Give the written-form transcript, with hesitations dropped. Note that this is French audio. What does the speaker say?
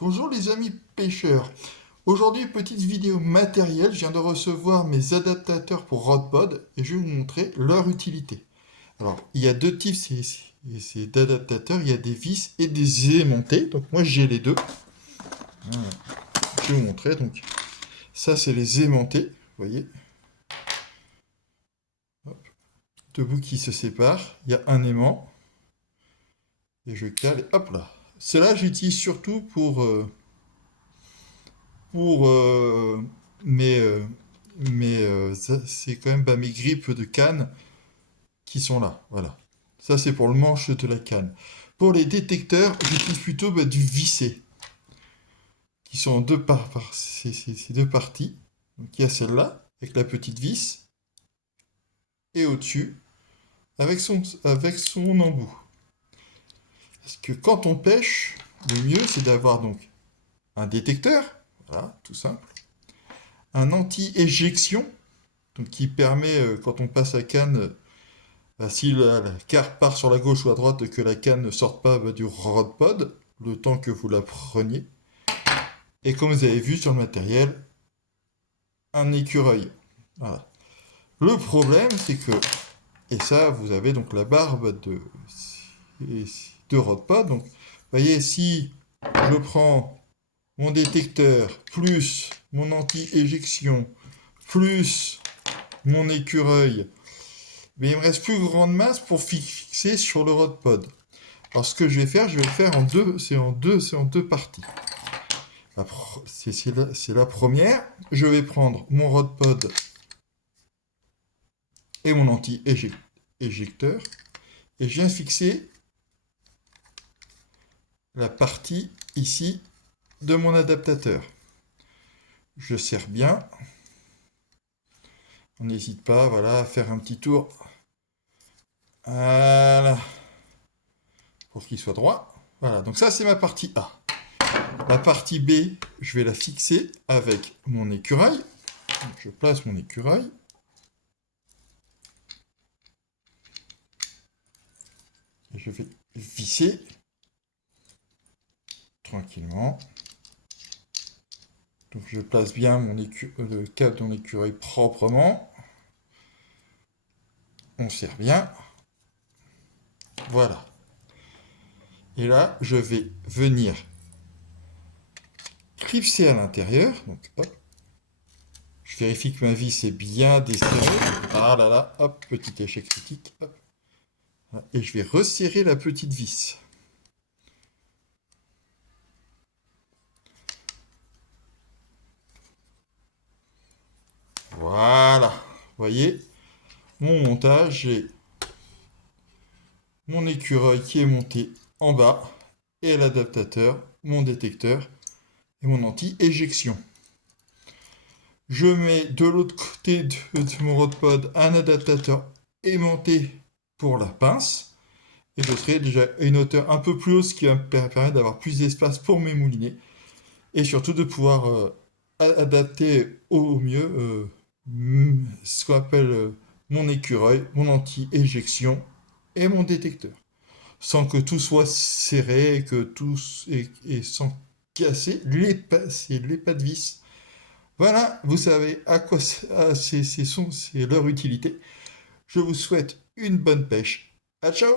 Bonjour les amis pêcheurs. Aujourd'hui, petite vidéo matérielle. Je viens de recevoir mes adaptateurs pour Rodpod et je vais vous montrer leur utilité. Alors, il y a deux types d'adaptateurs. Il y a des vis et des aimantés. Donc moi j'ai les deux. Voilà. Je vais vous montrer. Donc ça c'est les aimantés. Vous voyez, hop, deux bouts qui se séparent. Il y a un aimant et je cale. Et hop là. Cela j'utilise surtout pour mes, c'est quand même mes grippes de canne qui sont là. Voilà. Ça, c'est pour le manche de la canne. Pour les détecteurs, j'utilise plutôt du vissé, qui sont en ces deux parties. Donc, il y a celle-là, avec la petite vis, et au-dessus, avec son embout. Parce que quand on pêche, le mieux, c'est d'avoir donc un détecteur, voilà, tout simple, un anti-éjection, donc qui permet, quand on passe la canne, si la carte part sur la gauche ou à droite, que la canne ne sorte pas du rod pod, le temps que vous la preniez. Et comme vous avez vu sur le matériel, un écureuil. Voilà. Le problème, c'est que, et ça, vous avez donc la barbe de rod pod. Donc, vous voyez, si je prends mon détecteur, plus mon anti-éjection, plus mon écureuil, mais il me reste plus grande masse pour fixer sur le rod pod. Alors ce que je vais le faire en deux, c'est en deux parties. C'est la première. Je vais prendre mon rod pod et mon anti-éjecteur et je viens fixer la partie ici de mon adaptateur. Je serre bien. On n'hésite pas, voilà, à faire un petit tour. Voilà. Pour qu'il soit droit. Voilà, donc ça c'est ma partie A. La partie B, je vais la fixer avec mon écureuil. Donc, je place mon écureuil. Et je vais visser tranquillement. Donc je place bien le câble de mon écureuil proprement. On serre bien. Voilà. Et là, je vais venir clipser à l'intérieur. Donc hop. Je vérifie que ma vis est bien desserrée. Ah là là, hop, petit échec critique. Hop. Et je vais resserrer la petite vis. Voilà. Vous voyez, mon montage, j'ai mon écureuil qui est monté en bas et l'adaptateur, mon détecteur et mon anti-éjection. Je mets de l'autre côté de mon rodpod un adaptateur aimanté pour la pince et je serai déjà à une hauteur un peu plus haute, ce qui va me permettre d'avoir plus d'espace pour mes moulinets et surtout de pouvoir adapter au mieux ce qu'on appelle mon écureuil, mon anti-éjection et mon détecteur, sans que tout soit serré et sans casser les pattes vis. Voilà, vous savez à quoi c'est leur utilité. Je vous souhaite une bonne pêche. À ciao!